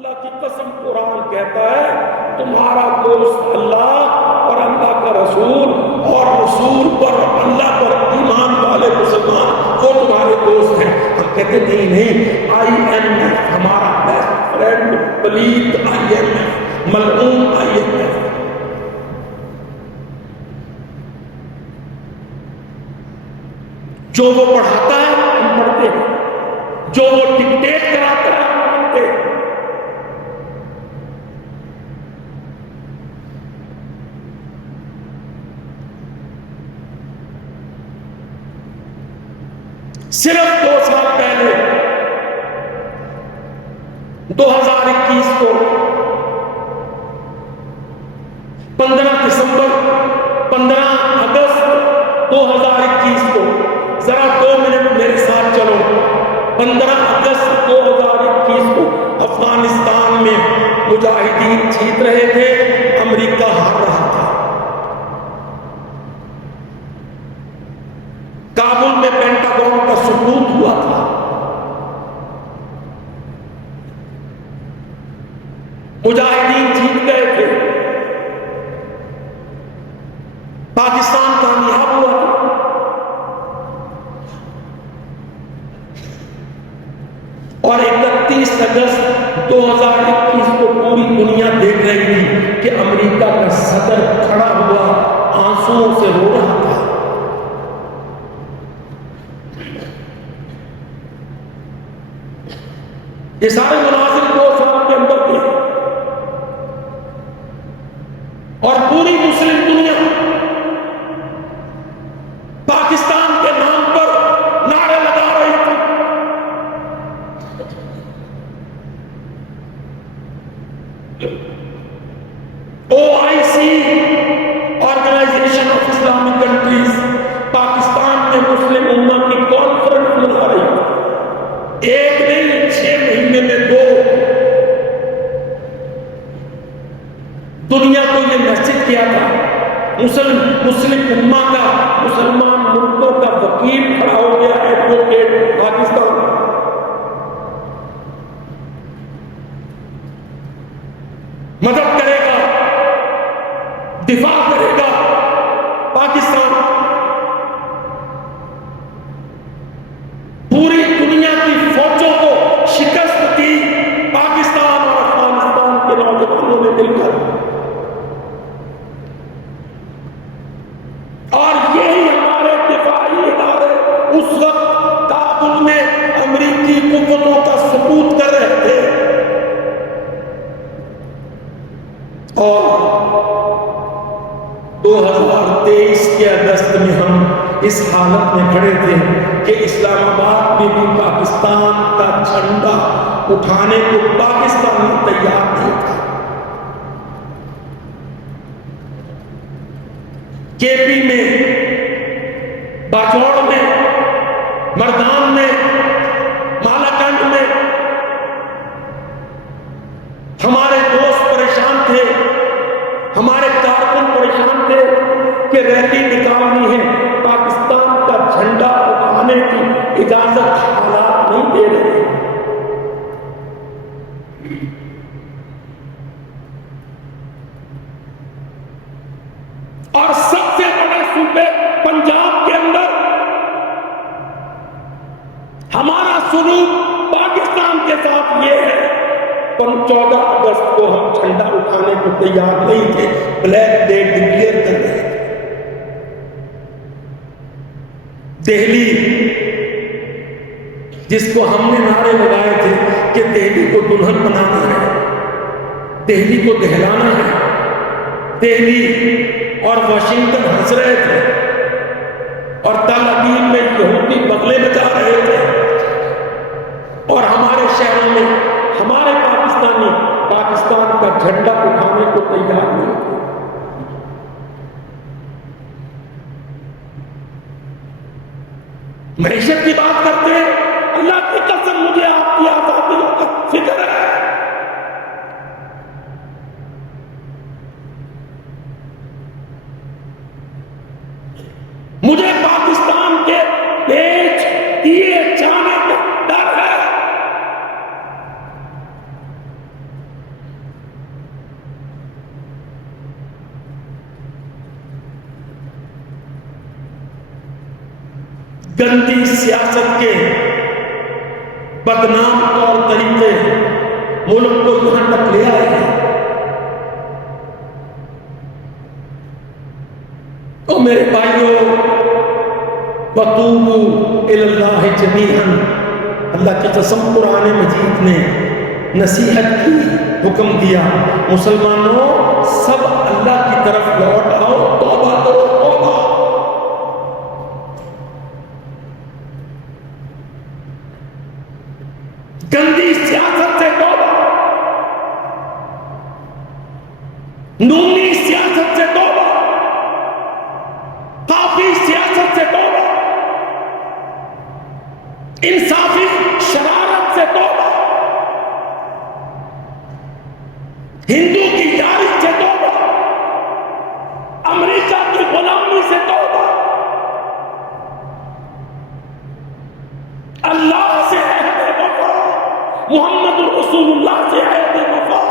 اللہ کی قسم قرآن کہتا ہے تمہارا دوست اللہ اور اللہ کا رسول اور رسول پر اللہ پر ایمان والے مسلمان وہ تمہارے دوست ہیں. ہم کہتے نہیں IMF ہمارا بیسٹ فرینڈ پلیت IMF ملعون IMF. جو وہ پڑھاتا ہے ہم پڑھتے ہیں, جو وہ ڈکٹیٹ کراتا ہے ہم پڑھتے ہیں. صرف 2 سال پہلے 2021 کو 15 دسمبر 15 اگست 2021 کو ذرا 2 منٹ میرے ساتھ چلو. 15 اگست 2021 کو افغانستان میں مجاہدین جیت رہے تھے, امریکہ ہار رہا تھا. کابل میں پینٹاگون کا سقوط ہوا تھا. مجاہدین جیت گئے تھے, پاکستان کامیاب ہوا تھا. اور 31 اگست 2021 کو پوری دنیا دیکھ رہی تھی کہ امریکہ کا صدر کھڑا ہوا آنسوؤں سے رو رہا تھا. یہ سارے مناظر 2 سال کے اندر تھے اور پوری مسلم دنیا پاکستان کے نام پر نعرے لگا رہی تھی. OIC organisation of Islamic countries Pakistan میں مسلم امت کی کانفرنس بنا رہی تھی. ایک نہیں 6 مہینے میں 2 دنیا کو یہ میسج کیا تھا. مسلم امہ کا مسلمان ملکوں کا وکیل کھڑا ہو گیا, ایڈوکیٹ پاکستان. مدد کرے گا, دفاع کرے گا پاکستان. پوری دنیا کی فوجوں کو شکست دی پاکستان اور افغانستان کے نوجوانوں نے مل کر. اور یہی ہمارے دفاعی ادارے اس وقت کابل میں امریکی قوتوں کا ثبوت کر رہے تھے. اور 2023 کے اگست میں ہم اس حالت میں کھڑے تھے کہ اسلام آباد میں بھی پاکستان کا جھنڈا اٹھانے کو پاکستان تیار نہیں تھا. KP میں, باجوڑ میں, مردان میں, مالاکنڈ میں ہمارے دوست پریشان تھے, ہمارے کارکن پریشان تھے کہ ریلی نکالنی ہے, پاکستان کا جھنڈا اٹھانے کی اجازت حالات نہیں دے رہے. اور سب سے بڑے صوبے پنجاب کے اندر ہمارا سلوک پاکستان کے ساتھ یہ ہے. 14 اگست کو ہم جھنڈا اٹھانے کو تیار نہیں تھے, بلیک ڈے ڈکلیئر کر رہے تھے. دہلی جس کو ہم نے نعرے لگائے تھے کہ دہلی کو دلہن بنانا ہے, دہلی کو دہلانا ہے, دہلی اور واشنگٹن ہنس رہے تھے اور تل ابیب میں یہودی بغلے بجا رہے تھے, اور ہمارے شہروں میں ہمارے پاکستانی پاکستان کا جھنڈا اٹھانے کو تیار نہیں تھے. معیشت کی بات کرتے ہیں, اللہ کی قسم مجھے آپ کی آزادی کا فکر ہے. مجھے پاکستان کے بیچ دیے جانے کا ڈر ہے. گندی سیاست کے بدنام طور طریقے ملک کو یہاں تک لے آئے ہیں. تو میرے بھائیوں، وَتُوبُوا إِلَى اللَّهِ جَمِيعًا، اللہ کی قسم قرآن مجید نے نصیحت کی، حکم دیا، مسلمانوں سب اللہ کی طرف لوٹ آؤ، توبہ کرو، توبہ. گندی سیاست سے توبہ، نونی سیاست سے توبہ، کافی سیاست سے توبہ، انصافی شرارت سے توبہ، ہندو کی یاری سے توبہ، امریکہ کی غلامی سے توبہ، اللہ سے عہد وفا، محمد رسول اللہ سے عہد وفا.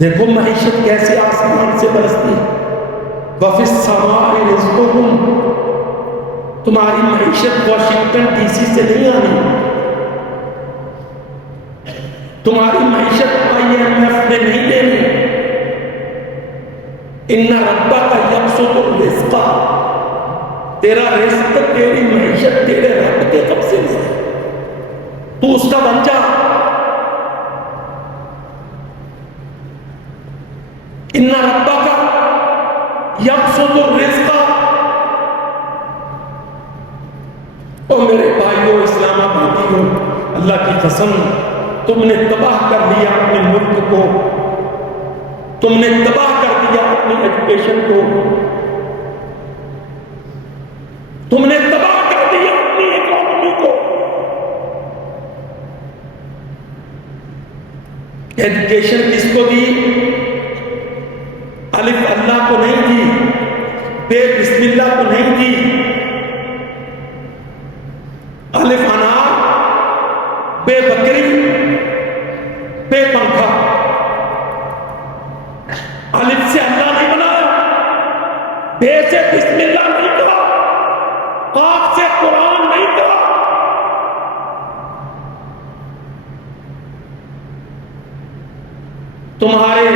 دیکھو معیشت کیسے آسمان سے برستی ہے. وَفِي السَّمَاءِ رِزْقُكُمْ، تمہاری معیشت واشنگٹن ڈی سی سے نہیں آنی، تمہاری معیشت IMF نے نہیں دینی. اِنَّ رَبَّكَ يَبْسُطُ الرِّزْقَ، تیرا رزق، تیری معیشت تیرے رب کے قبضے میں ہے، تو اس کا بن جا. اِنَّ رَبَّكَ يَبْسُطُ الرِّزْقَ. او میرے بھائیو اسلام آبادیوں، اللہ کی قسم تم نے تباہ کر دیا اپنے ملک کو، تم نے تباہ کر دیا اپنی ایجوکیشن کو، تم نے تباہ کر دیا اپنی اکانومی کو. ایجوکیشن کس کو دی؟ الف اللہ کو نہیں دی، بے بسم اللہ کو نہیں دی. الف انار، بے بکری، بے پنکھا. الف سے اللہ نہیں بنایا، بے سے بسم اللہ نہیں کہا، قاف سے قرآن نہیں کہا. تمہارے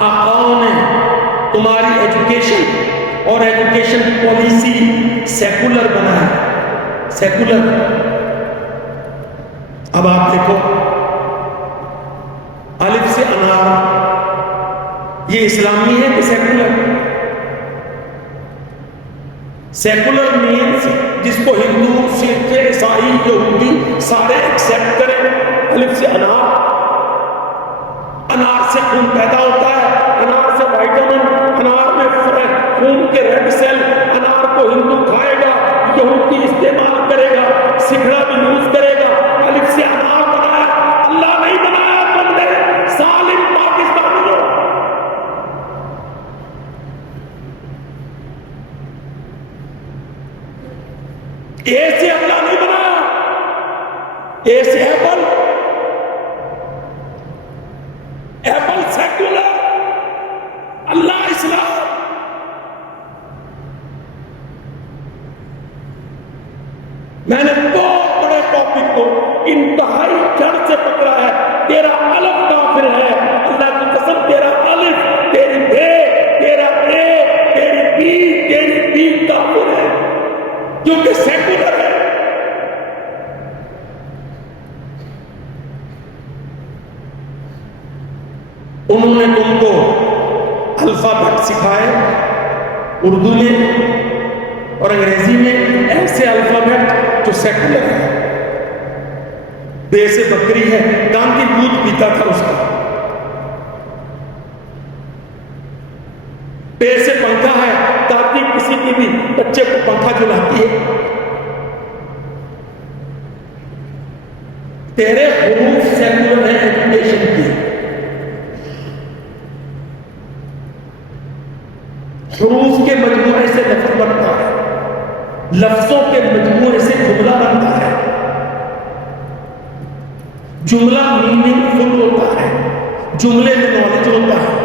آقاؤں نے تمہاری ایجوکیشن اور ایجوکیشن پالیسی سیکولر بنایا، سیکولر. اب آپ دیکھو الف سے انار، یہ اسلامی ہے کہ سیکولر؟ سیکولر مینس جس کو ہندو، سکھ، عیسائی، یہودی سارے ایکسپٹ کریں. الف سے انار، انار سے خون پیدا ہوتا ہے، انار سے وائٹامن، انار میں خون کے ریڈ سیل. انار کو ہندو کھائے گا، یہودی استعمال کرے گا، سکھڑا بھی یوز کرے گا. الف سے انار بنایا، اللہ نہیں بنایا تم نے ظالم پاکستانیوں. اے سے اللہ نہیں بنایا، اے سے ایپل، ایپل سیکولر، اللہ اسلام. میں نے بہت بڑے ٹاپک کو انتہائی جڑ سے پکڑا ہے. تیرا الف کافر ہے، اللہ کی قسم تیرا الف، تیری بے، تیرا اے، تیری بی، تیری بی کافر ہے کیونکہ سیکولر ہے. انہوں نے تم کو الفابیٹ سکھائے اردو میں اور انگریزی میں، ایسے الفابیٹ جو سیکولر ہے. بے سے بکری ہے، گاندھی دودھ پیتا تھا اس کا. بے سے پنکھا ہے، دادی کسی کی بھی بچے کو پنکھا جلاتی ہے. تیرے حروف سیکولر ہیں ایجوکیشن کی. حروف کے مجموعے سے لفظ بنتا ہے، لفظوں کے مجموعے سے جملہ بنتا ہے. جملہ میننگ فل ہوتا ہے، جملے میں نالج ہوتا ہے.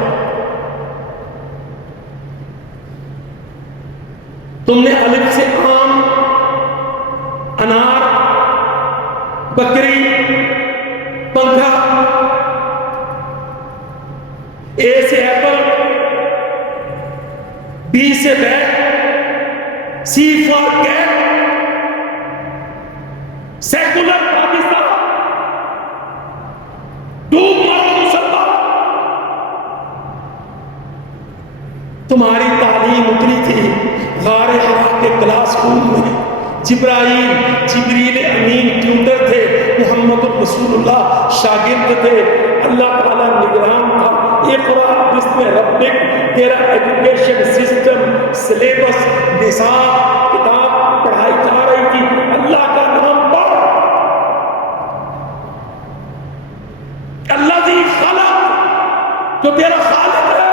تم نے الف سے آم، انار، بکری، پنکھا، اے سے ایپل، بی سے bat, C for cat, secular Pakistan, ڈوب مارو مسلمان. تمہاری تعلیم اتری تھی غار حرا کے کلاس روم میں. جبریل امین ٹیوٹر تھے، محمد رسول اللہ شاگرد تھے، اللہ تعالیٰ نگران تھا. اقرا بسم ربک، تیرا ایجوکیشن سسٹم، سلیبس، نصاب، کتاب پڑھائی جا رہی تھی. اللہ کا نام پڑھ. اللہ ذی خلق، جو تیرا خالق ہے.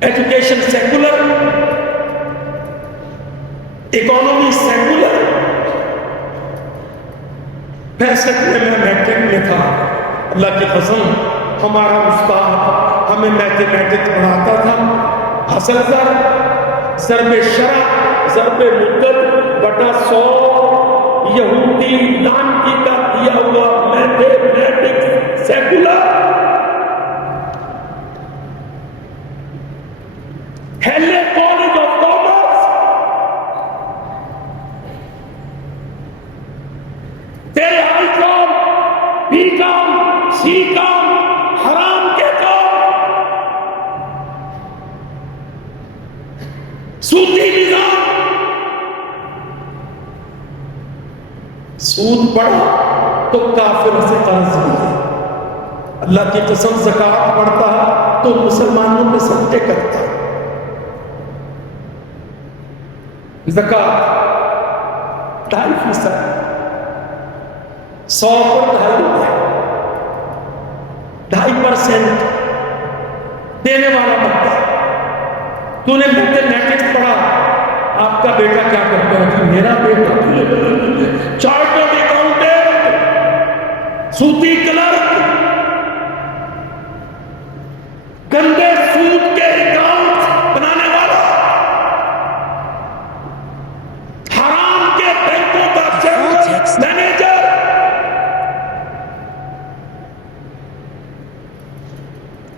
Education secular, economy secular. فیصلے میں میٹرک میں تھا. اللہ کی قسم ہمارا استاد ہمیں میتھمیٹکس پڑھاتا تھا. اصل ضرب شرح، ضرب مدت بٹا 100 یہودی لانتی کا دیا ہوا میتھمیٹکس سیکولر. ہیلے کالج آف کامرس، تیرے آئی کام، بی کام، سی کام، حرام کے کام، سودی نظام. سود پڑھا تو کافر سے قرض لیا. اللہ کی قسم زکات پڑھتا تو مسلمانوں میں صدقے کرتا. زکات 2.5%، 100 پر 2.5 روپے، 2.5% دینے والا بنتا. تو نے میتھمیٹکس پڑھا، آپ کا بیٹا کیا کرتا ہے؟ میرا بیٹا چارٹرڈ اکاؤنٹنٹ، سودی کلرک، گندے سود کے اکاؤنٹ بنانے والا، حرام کے بینکوں کا مینیجر.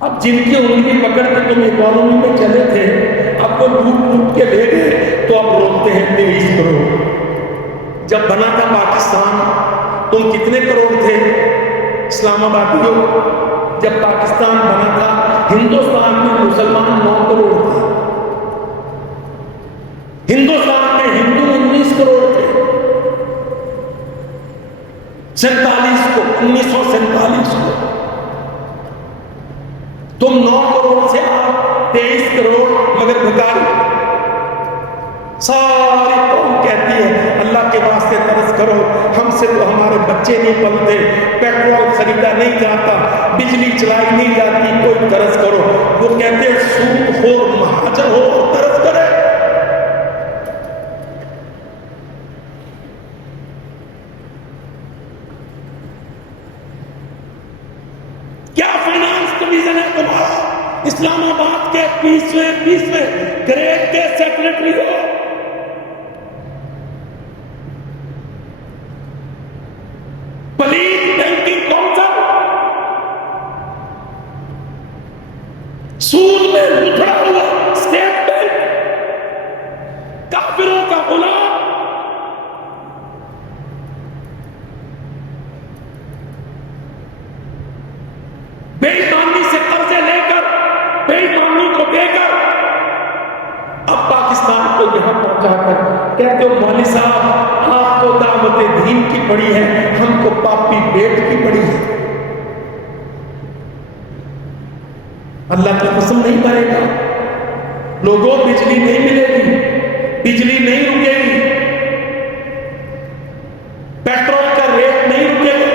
اب جن کی انگلی پکڑ کے تم اکانومی میں چلے تھے، اب وہ لوٹ کے لے گئے تو اب روکتے ہیں 23 کروڑ. جب بنا تھا پاکستان تم کتنے کروڑ تھے اسلام آبادیوں؟ جب پاکستان بنا تھا ہندوستان میں مسلمان 9 کروڑ تھے. ہندوستان میں ہندو 19 کروڑ تھے. 1947 کو تم 9 کروڑ سے آپ 23 کروڑ مگر بھکاری. ساری قوم کہتی ہے اللہ کے واسطے ترس کرو، ہم سے تو ہمارے بچے نہیں پلتے، پیٹرول خریدا نہیں جاتا، بجلی چلائی نہیں جاتی، کوئی ترس کرو. وہ کہتے ہیں سود خور مہاجر ہو اور ترس کرے. کیا فائنانس ڈویژن ہے تمہارا؟ اسلام آباد کے 20ویں گریڈ کے secretary who. Please banking council, سود میں لتڑا ہوا اسٹیٹ بینک، کافروں کا غلام. بے ایمانی سے قرضے لے کر، بے ایمانی کو دے کر، اب پاکستان کو یہاں پہنچا کر کہتے ہو مولوی صاحب آپ کو دعوت دین کی پڑی ہے، ہم کو پاپی پیٹ کی پڑی ہے. اللہ کی قسم نہیں کرے گا. لوگوں بجلی نہیں ملے گی، بجلی نہیں رکے گی، پیٹرول کا ریٹ نہیں رکے گا،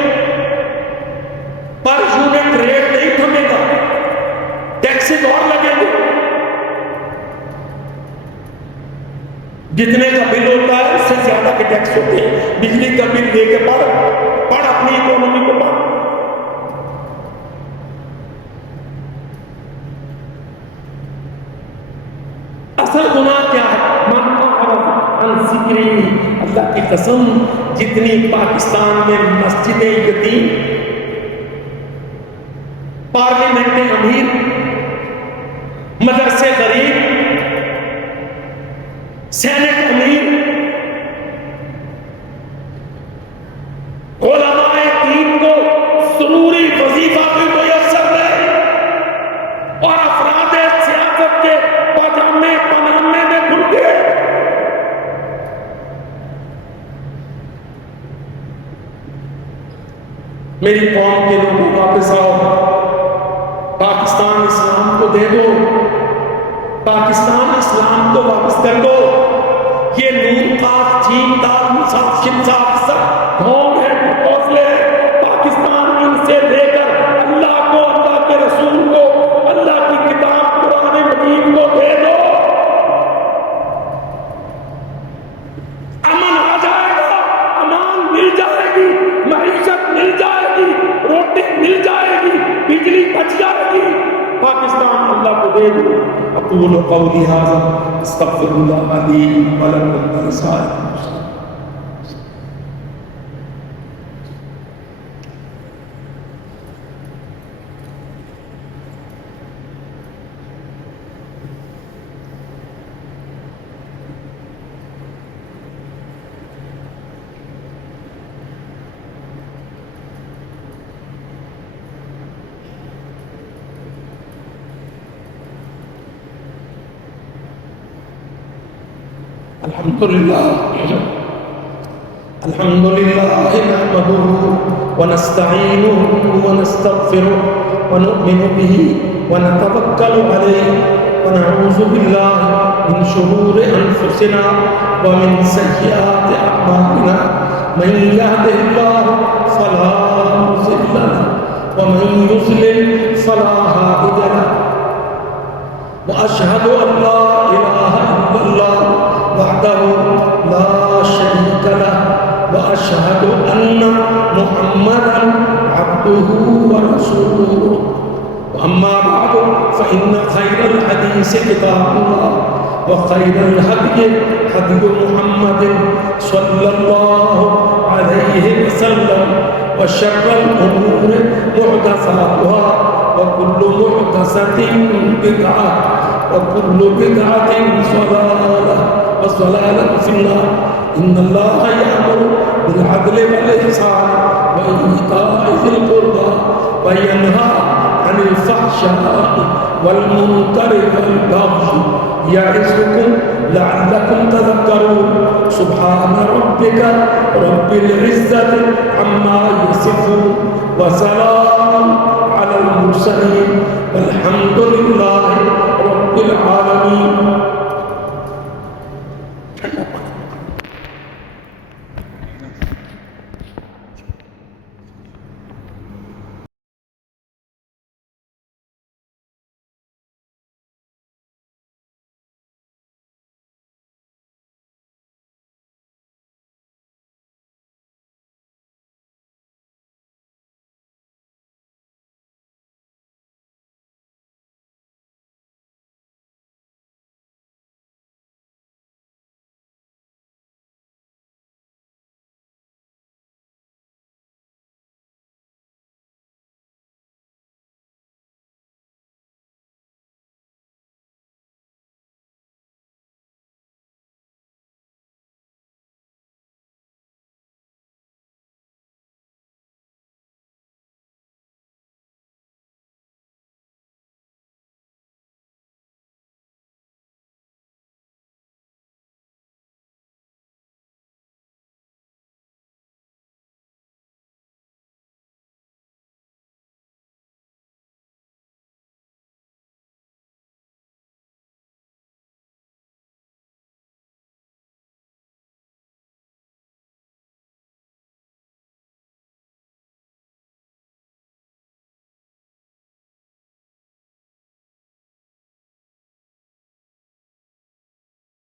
پر یونٹ ریٹ نہیں تھمے گا، ٹیکسز اور لگے گے. جتنے کا بل ہوتا ہے اس سے زیادہ کے ٹیکس ہوتے ہیں. بجلی کا بل دے کے پڑھ اپنی اکانومی کو پڑھ. ذکری، اللہ کی قسم جتنی پاکستان میں مسجد یتیم، پارلیمنٹ امیر، مدرسے غریب، سینٹ امیر، علماء دین کو ضروری وظیفہ بھی میسر ہے اور افراد سیاست کے پاجامے پنامے میں گھل گئے۔ میری قوم کے لوگوں واپس آؤ، پاکستان اسلام کو دے دو، پاکستان اسلام کو واپس کر دو۔ یہ نون قاف جیم دال مصحف شن صاحب سب کون ہے؟ حوصلے پاکستان ان سے لے کر اللہ کو، اللہ کے رسول کو، اللہ کی کتاب قرآن مجید کو دے دو، امن آ جائے گا، امان مل جائے گی، معیشت مل جائے گی، روٹی مل جائے گی، بجلی بچ جائے گی۔ پاکستان اللہ کو دے دو۔ اقول قولی ھذا استغفر اللہ لی ولکم ولسائر المسلمین۔ الحمدللہ نحمده ونستعینه ونستغفره ونؤمن به ونتوکل علیہ ونعوذ باللہ من شرور انفسنا ومن سیئات اعمالنا، من یهده اللہ فلا مضل له ومن یضلل فلا هادی له، واشهد ان لا الہ الا اللہ وحده لا شريك له وأشهد أن محمدا عبده ورسوله، وأما بعد فإن خير الحديث كتاب الله وخير الهدي هدي محمد صلى الله عليه وسلم، وشر الأمور محدثاتها وكل محدثة بدعة وكل بدعة ضلالة وضلالة في النار۔ إن الله يأمر بالعدل والإحسان وإيتاء ذي القربى وينهى عن الفحشاء والمنكر والبغي يعظكم لعلكم تذكرون۔ سبحان ربك رب العزة عما يصفون وسلام على المرسلين والحمد لله رب العالمين۔